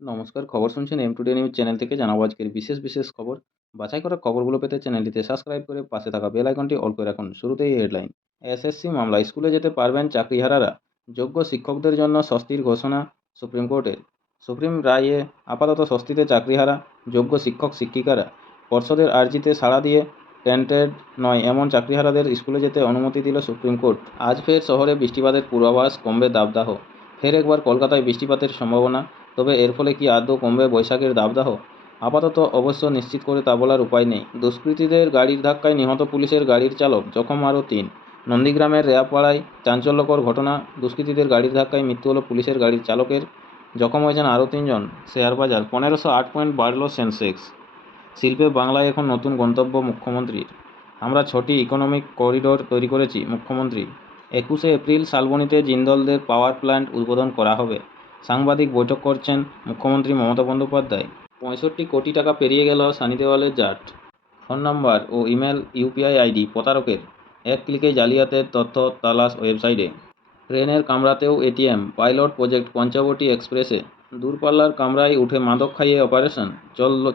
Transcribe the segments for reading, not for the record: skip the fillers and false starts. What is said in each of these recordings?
নমস্কার, খবর শুনছেন এম টুডে নিউজ চ্যানেল থেকে। জানাবো আজকের বিশেষ খবর। বাছাই করা খবরগুলো পেতে চ্যানেলটিতে সাবস্ক্রাইব করে পাশে থাকা বেল আইকনটি অল করে রাখুন। শুরুতেই হেডলাইন। এসএসসি মামলা, স্কুলে যেতে পারবেন চাকরিহারারা। যোগ্য শিক্ষকদের জন্য স্বস্তির ঘোষণা সুপ্রিম কোর্টের। সুপ্রিম রায়ে আপাতত স্বস্তিতে চাকরিহারা যোগ্য শিক্ষক শিক্ষিকারা। পর্ষদের আর্জিতে সাড়া দিয়ে টেন্টেড নয় এমন চাকরিহারাদের স্কুলে যেতে অনুমতি দিল সুপ্রিম কোর্ট। আজ ফের শহরে বৃষ্টিপাতের পূর্বাভাস, কমবে দাবদাহ। ফের একবার কলকাতায় বৃষ্টিপাতের সম্ভাবনা। তবে এর ফলে কি আদৌ কমবে বৈশাখের দাবদাহ? আপাতত অবশ্য নিশ্চিত করে তা বলার উপায় নেই। দুষ্কৃতীদের গাড়ির ধাক্কায় নিহত পুলিশের গাড়ির চালক, জখম আরও ৩। নন্দীগ্রামের রেয়াপাড়ায় চাঞ্চল্যকর ঘটনা। দুষ্কৃতীদের গাড়ির ধাক্কায় মৃত্যু হল পুলিশের গাড়ির চালকের, জখম হয়েছেন আরও ৩ জন। শেয়ার বাজার ১৫০৮ পয়েন্ট বাড়ল সেন্সেক্স। শিল্পে বাংলায় এখন নতুন গন্তব্য মুখ্যমন্ত্রীর। আমরা ৬টি ইকোনমিক করিডোর তৈরি করেছি মুখ্যমন্ত্রী। ২১শে এপ্রিল শালবনীতে জিন্দলদের পাওয়ার প্ল্যান্ট উদ্বোধন করা হবে। সাংবাদিক বৈঠক করছেন মুখ্যমন্ত্রী মমতা বন্দ্যোপাধ্যায়। ৬৫ কোটি টাকা পেরিয়ে গেল সানি দেওয়ালের জাট। ফোন নম্বর ও ইমেল, ইউপিআই আইডি প্রতারকের। এক ক্লিকেই জালিয়াতের তথ্য তালাশ ওয়েবসাইটে। ট্রেনের কামরাতেও এটিএম, পাইলট প্রজেক্ট পঞ্চবটি এক্সপ্রেসে। দূরপাল্লার কামরায় উঠে মাদক খাইয়ে অপারেশন।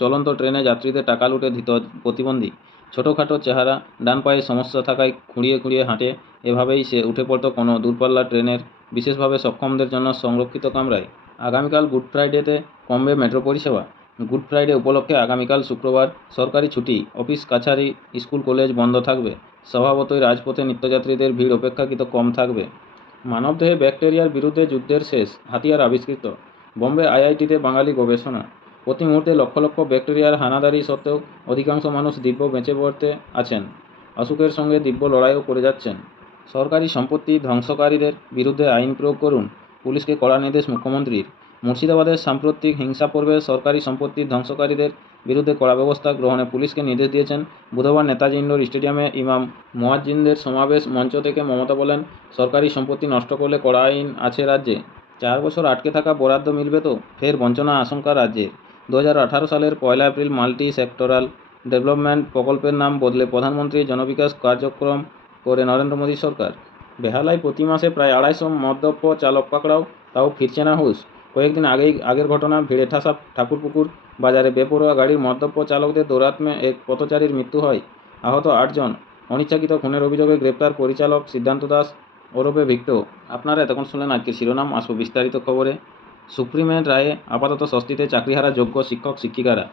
চলন্ত ট্রেনে যাত্রীদের টাকা লুটে ধৃত প্রতিবন্ধী। ছোটোখাটো চেহারা, ডান পায়ে সমস্যা থাকায় খুঁড়িয়ে খুঁড়িয়ে হাঁটে। এভাবেই সে উঠে পড়ত কোনো দূরপাল্লার ট্রেনের বিশেষভাবে সক্ষমদের জন্য সংরক্ষিত কামরায়। আগামীকাল গুড ফ্রাইডেতে কমবে মেট্রো পরিষেবা। গুড ফ্রাইডে উপলক্ষে আগামীকাল শুক্রবার সরকারি ছুটি। অফিস কাছারি, স্কুল কলেজ বন্ধ থাকবে। স্বভাবতই রাজপথে নিত্যযাত্রীদের ভিড় অপেক্ষাকৃত কম থাকবে। মানবদেহে ব্যাকটেরিয়ার বিরুদ্ধে যুদ্ধের শেষ হাতিয়ার আবিষ্কৃত। বোম্বে আইআইটিতে বাঙালি গবেষণা। প্রতি মুহূর্তে লক্ষ লক্ষ ব্যাকটেরিয়ার হানাদারি সত্ত্বেও অধিকাংশ মানুষ দিব্য বেঁচে পড়তে আছেন। অসুখের সঙ্গে দিব্য লড়াইও করে যাচ্ছেন। সরকারি সম্পত্তি ধ্বংসকারীদের বিরুদ্ধে আইন প্রয়োগ করুন, পুলিশকে কড়া নির্দেশ মুখ্যমন্ত্রীর। মুর্শিদাবাদের সাম্প্রতিক হিংসা পর্বে সরকারি সম্পত্তি ধ্বংসকারীদের বিরুদ্ধে কড়া ব্যবস্থা গ্রহণে পুলিশকে নির্দেশ দিয়েছেন। বুধবার নেতাজি ইন্ডোর স্টেডিয়ামে ইমাম মুয়াজ্জিনদের সমাবেশ মঞ্চ থেকে মমতা বলেন, সরকারি সম্পত্তি নষ্ট করলে কড়া আইন আছে রাজ্যে। ৪ বছর আটকে থাকা বরাদ্দ মিলবে তো? ফের বঞ্চনা আশঙ্কা রাজ্যে। ২০১৮ সালের ১ এপ্রিল মাল্টি সেক্টরাল ডেভেলপমেন্ট প্রকল্পের নাম বদলে প্রধানমন্ত্রী জনবিকাশ কার্যক্রম করে নরেন্দ্র মোদী সরকার। বেহালায় প্রতি মাসে প্রায় ২৫০ মদ্যপ চালক পাকড়াও, তাও ফিরছে না হুঁশ। কয়েকদিন আগের ঘটনা, ভিড়ে ঠাসা ঠাকুরপুকুর বাজারে বেপরোয়া গাড়ির মদ্যপ চালকদের দৌরাত্ম্যে এক পথচারীর মৃত্যু হয়। আহত ৮ জন। অনিচ্ছাকৃত খুনের অভিযোগে গ্রেপ্তার পরিচালক সিদ্ধান্ত দাস ওরফে ভিক্টো। আপনারা এতক্ষণ শুনলেন আজকের শিরোনাম। আসবো বিস্তারিত খবরে। সুপ্রিমের রায়ে আপাতত স্বস্তিতে চাকরিহারা যোগ্য শিক্ষক শিক্ষিকারা।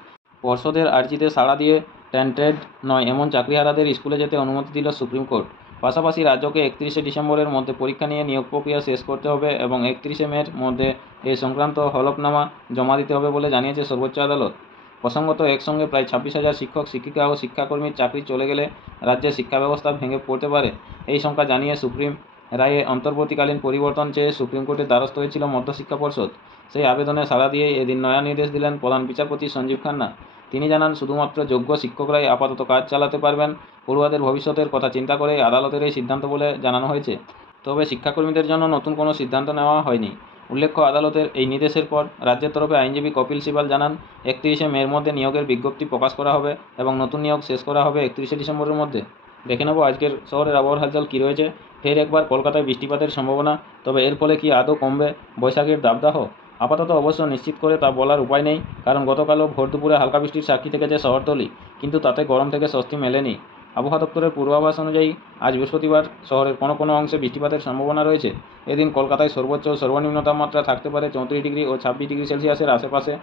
পর্ষদের আর্জিতে সাড়া দিয়ে টেন্টেড নয় এমন চাকরিহারাদের স্কুলে যেতে অনুমতি দিল সুপ্রিম কোর্ট। পাশাপাশি রাজ্যকে ৩১শে ডিসেম্বরের মধ্যে পরীক্ষা নিয়ে নিয়োগ প্রক্রিয়া শেষ করতে হবে এবং ৩১শে মের মধ্যে এ সংক্রান্ত হলফনামা জমা দিতে হবে বলে জানিয়েছে সর্বোচ্চ আদালত। প্রসঙ্গত, একসঙ্গে প্রায় ২৬,০০০ শিক্ষক শিক্ষিকা ও শিক্ষাকর্মীর চাকরি চলে গেলে রাজ্যের শিক্ষা ব্যবস্থা ভেঙে পড়তে পারে। এই সংখ্যা জানিয়ে সুপ্রিম রায়ে অন্তর্বর্তীকালীন পরিবর্তন চেয়ে সুপ্রিম কোর্টের দ্বারস্থ হয়েছিল মধ্যশিক্ষা পর্ষদ। সেই আবেদনে সাড়া দিয়েই এদিন নয়া নির্দেশ দিলেন প্রধান বিচারপতি সঞ্জীব খান্না। তিনি জানান, শুধুমাত্র যোগ্য শিক্ষকরাই আপাতত কাজ চালাতে পারবেন। পড়ুয়াদের ভবিষ্যতের কথা চিন্তা করে আদালতের এই সিদ্ধান্ত বলে জানানো হয়েছে। তবে শিক্ষাকর্মীদের জন্য নতুন কোনো সিদ্ধান্ত নেওয়া হয়নি। উল্লেখ্য, আদালতের এই নির্দেশের পর রাজ্যের তরফে আইনজীবী কপিল সিবাল জানান, ৩১শে মের মধ্যে নিয়োগের বিজ্ঞপ্তি প্রকাশ করা হবে এবং নতুন নিয়োগ শেষ করা হবে ৩১শে ডিসেম্বরের মধ্যে। দেখে নেব আজকের শহরের আবহাওয়ার হালচাল কী রয়েছে। ফের একবার কলকাতায় বৃষ্টিপাতের সম্ভাবনা। তবে এর ফলে কি আদৌ কমবে বৈশাখের দাবদাহ? আপাতত অবশ্য নিশ্চিত করে তা বলার উপায় নেই, কারণ গতকালও ভোর দুপুরে হালকা বৃষ্টির সাক্ষী থেকেছে শহরতলি, কিন্তু তাতে গরম থেকে স্বস্তি মেলেনি। আবহাওয়া দপ্তরের পূর্বাভাস অনুযায়ী আজ বৃহস্পতিবার শহরের কোনো কোনো অংশে বৃষ্টিপাতের সম্ভাবনা রয়েছে। এদিন কলকাতায় সর্বোচ্চ ও সর্বনিম্ন তাপমাত্রা থাকতে পারে ৩৪ ডিগ্রি ও ২৬ ডিগ্রি সেলসিয়াসের আশেপাশে।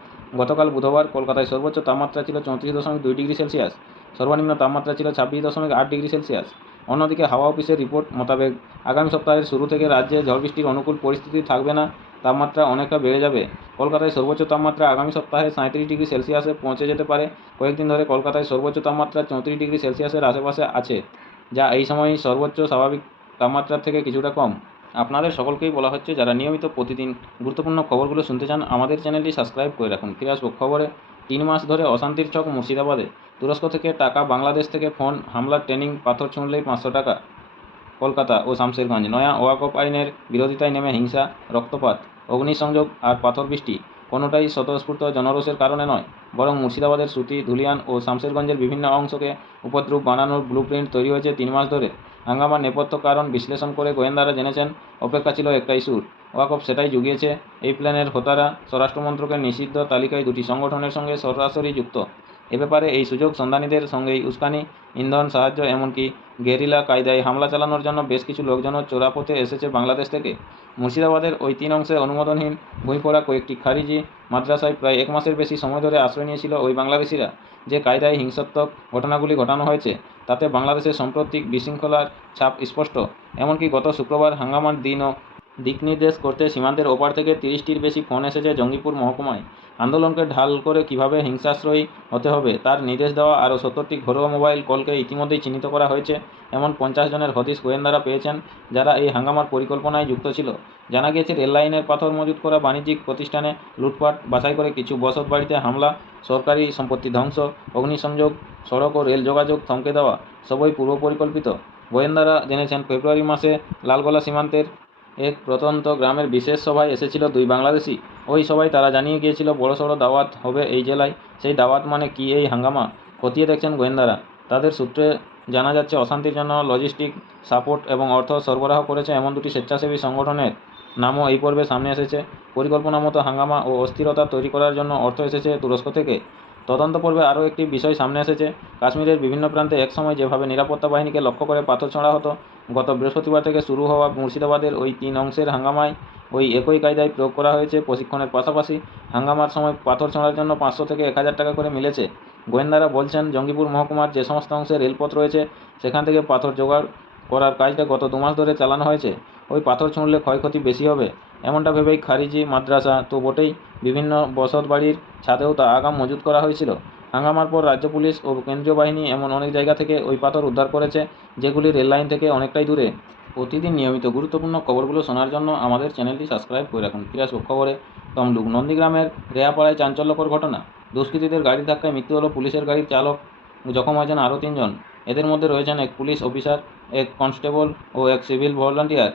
গতকাল বুধবার কলকাতায় সর্বোচ্চ তাপমাত্রা ছিল ৩৪.২ ডিগ্রি সেলসিয়াস, সর্বনিম্ন তাপমাত্রা ছিল ২৬.৮ ডিগ্রি সেলসিয়াস। অন্যদিকে হাওয়া অফিসের রিপোর্ট মোতাবেক আগামী সপ্তাহের শুরু থেকে রাজ্যে ঝড় বৃষ্টির অনুকূল পরিস্থিতি থাকবে না, তাপমাত্রা অনেকটা বেড়ে যাবে। কলকাতায় সর্বোচ্চ তাপমাত্রা আগামী সপ্তাহে ৩৭ ডিগ্রি সেলসিয়াসে পৌঁছে যেতে পারে। কয়েকদিন ধরে কলকাতায় সর্বোচ্চ তাপমাত্রা ৩৪ ডিগ্রি সেলসিয়াসের আশেপাশে আছে, যা এই সময় সর্বোচ্চ স্বাভাবিক তাপমাত্রার থেকে কিছুটা কম। আপনাদের সকলকেই বলা হচ্ছে, যারা নিয়মিত প্রতিদিন গুরুত্বপূর্ণ খবরগুলো শুনতে চান আমাদের চ্যানেলটি সাবস্ক্রাইব করে রাখুন। ফিরে আসবো খবরে। ৩ মাস ধরে অশান্তির ছক মুর্শিদাবাদে। তুরস্ক থেকে টাকা, বাংলাদেশ থেকে ফোন, হামলার ট্রেনিং, পাথর ছুঁড়লেই ৫০০ টাকা। কলকাতা ও শামশেরগঞ্জ। নয়া ওয়াকফ আইনের বিরোধিতায় নেমে হিংসা, রক্তপাত, অগ্নিসংযোগ আর পাথর বৃষ্টি। কোনোটাই স্বতঃস্ফূর্ত জনরোষের কারণে নয়, বরং মুর্শিদাবাদের সুতি, ধুলিয়ান ও শামশেরগঞ্জের বিভিন্ন অংশকে উপদ্রব বানানোর ব্লুপ্রিন্ট তৈরি হয়েছে ৩ মাস ধরে। হাঙ্গামার নেপথ্য কারণ বিশ্লেষণ করে গোয়েন্দারা জেনেছেন, অপেক্ষা ছিল একটাই সুর, ওয়াকফ সেটাই জুগিয়েছে। এই প্ল্যানের হোতারা স্বরাষ্ট্রমন্ত্রকের নিষিদ্ধ তালিকায় দুটি সংগঠনের সঙ্গে সরাসরি যুক্ত। এ ব্যাপারে এই সুযোগ সন্ধানীদের সঙ্গেই উস্কানি, ইন্ধন, সাহায্য, এমনকি গেরিলা কায়দায় হামলা চালানোর জন্য বেশ কিছু লোকজনও চোরাপথে এসেছে বাংলাদেশ থেকে। মুর্শিদাবাদের ওই 3 অংশে অনুমোদনহীন ভূঁইপোড়া কয়েকটি খারিজি মাদ্রাসায় প্রায় 1 মাসের বেশি সময় ধরে আশ্রয় নিয়েছিল ওই বাংলাদেশিরা। যে কায়দায় হিংসাত্মক ঘটনাগুলি ঘটানো হয়েছে তাতে বাংলাদেশের সাম্প্রতিক বিশৃঙ্খলার ছাপ স্পষ্ট। এমনকি গত শুক্রবার হাঙ্গামার দিনও দিক নির্দেশ করতে সীমান্তের ওপার থেকে 30টির বেশি ফোন এসেছে জঙ্গিপুর মহকুমায়। আন্দোলনকে ঢাল করে কীভাবে হিংসাশ্রয়ী হতে হবে তার নির্দেশ দেওয়া আরও 70টি ঘরোয়া মোবাইল কলকে ইতিমধ্যেই চিহ্নিত করা হয়েছে। এমন 50 জনের হদিশ গোয়েন্দারা পেয়েছেন যারা এই হাঙ্গামার পরিকল্পনায় যুক্ত ছিল। জানা গিয়েছে রেললাইনের পাথর মজুত করা বাণিজ্যিক প্রতিষ্ঠানে লুটপাট, বাছাই করে কিছু বসত বাড়িতে হামলা, সরকারি সম্পত্তি ধ্বংস, অগ্নিসংযোগ, সড়ক ও রেল যোগাযোগ থমকে দেওয়া সবই পূর্ব পরিকল্পিত। গোয়েন্দারা জেনেছেন ফেব্রুয়ারি মাসে লালগোলা সীমান্তের এক প্রত্যন্ত গ্রামের বিশেষ সভায় এসেছিল 2 বাংলাদেশি। ওই সভায় তারা জানিয়ে গিয়েছিল বড়সড় দাওয়াত হবে এই জেলায়। সেই দাওয়াত মানে কি এই হাঙ্গামা খতিয়ে দেখছেন গোয়েন্দারা। তাদের সূত্রে জানা যাচ্ছে অশান্তির জন্য লজিস্টিক সাপোর্ট এবং অর্থ সরবরাহ করেছে এমন 2টি স্বেচ্ছাসেবী সংগঠনের নামও এই পর্বে সামনে এসেছে। পরিকল্পনা মতো হাঙ্গামা ও অস্থিরতা তৈরি করার জন্য অর্থ এসেছে তুরস্ক থেকে। তদন্ত পর্বে আরও একটি বিষয় সামনে এসেছে। কাশ্মীরের বিভিন্ন প্রান্তে একসময় যেভাবে নিরাপত্তা বাহিনীকে লক্ষ্য করে পাথর ছোঁড়া হতো, গত বৃহস্পতিবার থেকে শুরু হওয়া মুর্শিদাবাদের ওই 3 অংশের হাঙ্গামায় ওই একই কায়দায় প্রয়োগ করা হয়েছে। প্রশিক্ষণের পাশাপাশি হাঙ্গামার সময় পাথর ছোঁড়ার জন্য 500 থেকে 1000 টাকা করে মিলেছে। গোয়েন্দারা বলছেন জঙ্গিপুর মহকুমার যে সমস্ত অংশে রেলপথ রয়েছে সেখান থেকে পাথর জোগাড় করার কাজটা গত 2 মাস ধরে চালানো হয়েছে। ওই পাথর ছুঁড়লে ক্ষয়ক্ষতি বেশি হবে এমনটা ভেবেই খারিজি মাদ্রাসা তো বটেই, বিভিন্ন বসত বাড়ির ছাদেও তা আগাম মজুত করা হয়েছিল। হাঙ্গামার পর রাজ্য পুলিশ ও কেন্দ্রীয় বাহিনী এমন অনেক জায়গা থেকে ওই পাথর উদ্ধার করেছে যেগুলি রেললাইন থেকে অনেকটাই দূরে। প্রতিদিন নিয়মিত গুরুত্বপূর্ণ খবরগুলো শোনার জন্য আমাদের চ্যানেলটি সাবস্ক্রাইব করে রাখুন। ফিরে আসবো খবরে। তমলুক নন্দীগ্রামের রেয়াপাড়ায় চাঞ্চল্যকর ঘটনা। দুষ্কৃতীদের গাড়ির ধাক্কায় মৃত্যু হলো পুলিশের গাড়ির চালক, জখম হয়েছেন আরও 3 জন। এদের মধ্যে রয়েছেন এক পুলিশ অফিসার, এক কনস্টেবল ও এক সিভিল ভলান্টিয়ার।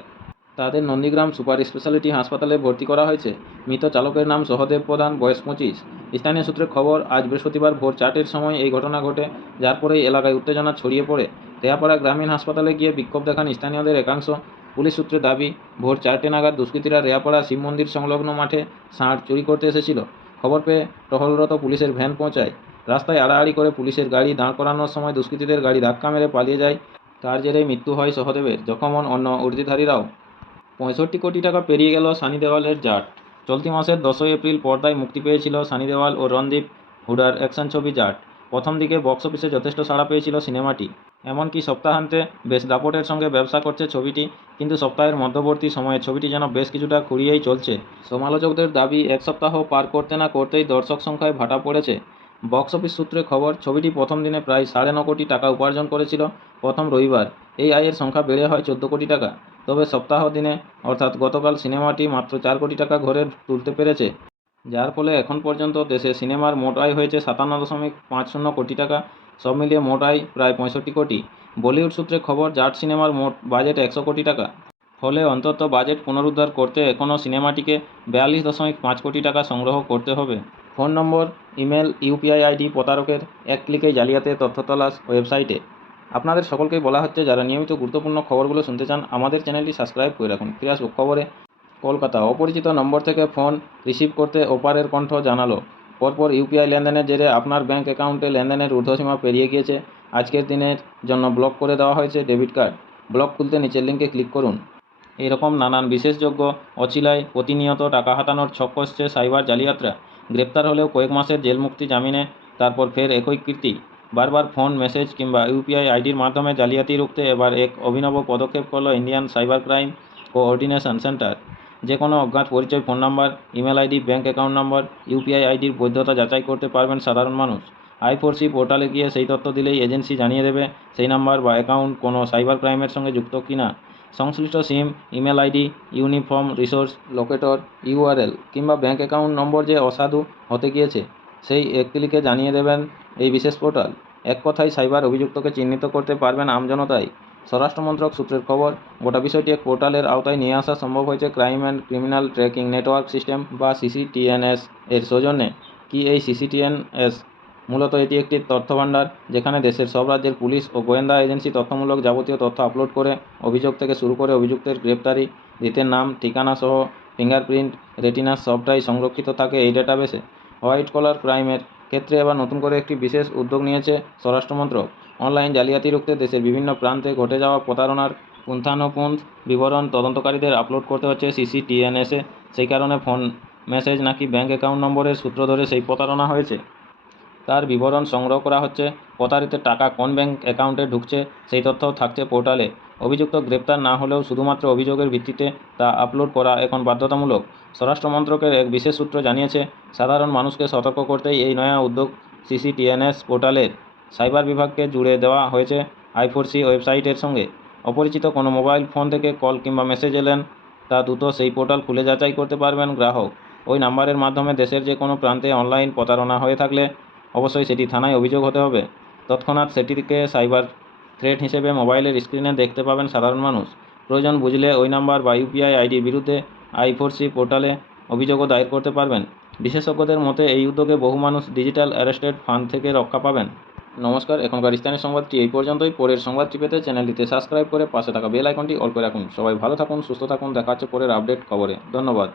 তাদের নন্দীগ্রাম সুপার স্পেশালিটি হাসপাতালে ভর্তি করা হয়েছে। মৃত চালকের নাম সহদেব প্রধান, বয়স 25। স্থানীয় সূত্রে খবর, আজ বৃহস্পতিবার ভোর 4টের সময় এই ঘটনা ঘটে, যার পরেই এলাকায় উত্তেজনা ছড়িয়ে পড়ে। রেয়াপাড়া গ্রামীণ হাসপাতালে গিয়ে বিক্ষোভ দেখান স্থানীয়দের একাংশ। পুলিশ সূত্রে দাবি, ভোর 4টে নাগাদ দুষ্কৃতীরা রেয়াপাড়া শিব মন্দির সংলগ্ন মাঠে ষাঁড় চুরি করতে এসেছিল। খবর পেয়ে টহলরত পুলিশের ভ্যান পৌঁছায়। রাস্তায় আড়াআড়ি করে পুলিশের গাড়ি দাঁড় করানোর সময় দুষ্কৃতীদের গাড়ি ধাক্কা মেরে পালিয়ে যায়। তার জেরেই মৃত্যু হয় সহদেবের, জখম হন অন্য উর্দিধারীরাও। 65 কোটি টাকা পেরিয়ে গেল সানি দেওয়ালের জাট। চলতি মাসের 10ই এপ্রিল পর্দায় মুক্তি পেয়েছিল সানি দেওয়াল ও রণদীপ হুডার অ্যাকশন ছবি জাট। প্রথম দিকে বক্স অফিসে যথেষ্ট সাড়া পেয়েছিল সিনেমাটি। এমনকি সপ্তাহান্তে বেশ দাপটের সঙ্গে ব্যবসা করছে ছবিটি, কিন্তু সপ্তাহের মধ্যবর্তী সময়ে ছবিটি যেন বেশ কিছুটা খুঁড়িয়েই চলছে। সমালোচকদের দাবি, 1 সপ্তাহ পার করতে না করতেই দর্শক সংখ্যায় ভাটা পড়েছে। বক্স অফিস সূত্রে খবর, ছবিটি প্রথম দিনে প্রায় 9.5 কোটি টাকা উপার্জন করেছিল। প্রথম রবিবার এই আয়ের সংখ্যা বেড়ে হয় 14 কোটি টাকা। তবে সপ্তাহ দিনে অর্থাৎ গতকাল সিনেমাটি মাত্র 4 কোটি টাকা ঘরে তুলতে পেরেছে, যার ফলে এখন পর্যন্ত দেশে সিনেমার মোট আয় হয়েছে 57.50 কোটি টাকা। সব মিলিয়ে মোট আয় প্রায় 65 কোটি। বলিউড সূত্রে খবর, জাট সিনেমার মোট বাজেট 100 কোটি টাকা। ফলে অন্তত বাজেট পুনরুদ্ধার করতে এখনও সিনেমাটিকে 42.5 কোটি টাকা সংগ্রহ করতে হবে। Phone number, email, UPI ID প্রতারকের, এক ক্লিকেই জালিয়াতির তথ্য তলাশ ওয়েবসাইটে। আপনাদের সকলকেই বলা হচ্ছে, যারা নিয়মিত গুরুত্বপূর্ণ খবরগুলো শুনতে চান আমাদের চ্যানেলটি সাবস্ক্রাইব করে রাখুন। ফিরে আসবো খবরে। কলকাতা, অপরিচিত নম্বর থেকে ফোন রিসিভ করতে ওপারের কণ্ঠ জানালো, পরপর ইউপিআই লেনদেনের জেরে আপনার ব্যাঙ্ক অ্যাকাউন্টে লেনদেনের ঊর্ধ্বসীমা পেরিয়ে গিয়েছে। আজকের দিনের জন্য ব্লক করে দেওয়া হয়েছে ডেবিট কার্ড। ব্লক খুলতে নিচের লিঙ্কে ক্লিক করুন। এরকম নানান বিশেষযোগ্য অছিলায় প্রতিনিয়ত টাকা হাতানোর ছক কষছে সাইবার জালিয়াতরা। গ্রেপ্তার হলেও কয়েক মাসের জেলমুক্তি জামিনে, তারপর ফের একই কীর্তি। বারবার ফোন, মেসেজ কিংবা ইউপিআই আইডির মাধ্যমে জালিয়াতি রুখতে এবার এক অভিনব পদক্ষেপ করল Indian cyber crime coordination centre. যে কোনো অজ্ঞাত পরিচয় phone number, email ID, bank account number, UPI আইডির বৈধতা যাচাই করতে পারবেন সাধারণ মানুষ। I4C পোর্টালে গিয়ে সেই তথ্য দিলেই এজেন্সি জানিয়ে দেবে সেই নাম্বার বা অ্যাকাউন্ট কোনো সাইবার ক্রাইমের সঙ্গে যুক্ত কিনা। সংশ্লিষ্ট SIM, email ID, uniform resource locator, URL কিংবা ব্যাঙ্ক অ্যাকাউন্ট নম্বর যে অসাধু হতে গিয়েছে, সেই এক ক্লিকে জানিয়ে দেবেন এই বিশেষ পোর্টাল। এক কথায় সাইবার অভিযুক্তকে চিহ্নিত করতে পারবেন আমজনতাই। স্বরাষ্ট্রমন্ত্রক সূত্রের খবর, গোটা বিষয়টি এক পোর্টালের আওতায় নিয়ে আসা সম্ভব হয়েছে crime and criminal tracking network system বা CCTNS এর সৌজন্যে। কি এই CCTNS? মূলত এটি একটি তথ্যভাণ্ডার যেখানে দেশের সব রাজ্যের পুলিশ ও গোয়েন্দা এজেন্সি তথ্যমূলক যাবতীয় তথ্য আপলোড করে অভিযোগ থেকে শুরু করে অভিযুক্তের গ্রেপ্তারি, ধৃতের নাম, ঠিকানা সহ ফিঙ্গারপ্রিন্ট, রেটিনা সবটাই সংরক্ষিত থাকে এই ডেটাবেসে। হোয়াইট কলার ক্রাইমের ক্ষেত্রে এবার নতুন করে একটি বিশেষ উদ্যোগ নিয়েছে স্বরাষ্ট্রমন্ত্রক। অনলাইন জালিয়াতি রুখতে দেশের বিভিন্ন প্রান্তে ঘটে যাওয়া প্রতারণার পুঙ্খানুপুঙ্খ বিবরণ তদন্তকারীদের আপলোড করতে হচ্ছে সিসিটিএনএসে। সেই কারণে ফোন মেসেজ নাকি ব্যাঙ্ক অ্যাকাউন্ট নম্বরের সূত্র ধরে সেই প্রতারণা হয়েছে তার বিবরণ সংগ্রহ করা হচ্ছে। প্রতারিতের টাকা কোন ব্যাঙ্ক অ্যাকাউন্টে ঢুকছে সেই তথ্যও থাকছে পোর্টালে। অভিযুক্ত গ্রেপ্তার না হলেও শুধুমাত্র অভিযোগের ভিত্তিতে তা আপলোড করা এখন বাধ্যতামূলক। স্বরাষ্ট্র মন্ত্রকের এক বিশেষ সূত্র জানিয়েছে, সাধারণ মানুষকে সতর্ক করতেই এই নয়া উদ্যোগ। সিসিটিএনএস পোর্টালের সাইবার বিভাগকে জুড়ে দেওয়া হয়েছে I4C ওয়েবসাইটের সঙ্গে। অপরিচিত কোনো মোবাইল ফোন থেকে কল কিংবা মেসেজ এলেন তা দ্রুত সেই পোর্টাল খুলে যাচাই করতে পারবেন গ্রাহক। ওই নাম্বারের মাধ্যমে দেশের যে কোনো প্রান্তে অনলাইন প্রতারণা হয়ে থাকলে অবশ্যই সেটি থানায় অভিযোগ হতে হবে। তৎক্ষণাৎ সেটিকে সাইবার থ্রেট হিসেবে মোবাইলের স্ক্রিনে দেখতে পাবেন সাধারণ মানুষ। প্রয়োজন বুঝলে ওই নাম্বার বা ইউপিআই আইডির বিরুদ্ধে I4C পোর্টালে অভিযোগও দায়ের করতে পারবেন। বিশেষজ্ঞদের মতে এই উদ্যোগে বহু মানুষ ডিজিটাল অ্যারেস্টেড ফান্ড থেকে রক্ষা পাবেন। নমস্কার, এখনকার স্থানীয় সংবাদটি এই পর্যন্তই। পরের সংবাদটি পেতে চ্যানেলটিতে সাবস্ক্রাইব করে পাশে থাকা বেল আইকনটি অল করে রাখুন। সবাই ভালো থাকুন, সুস্থ থাকুন। দেখা হচ্ছে পরের আপডেট খবরে। ধন্যবাদ।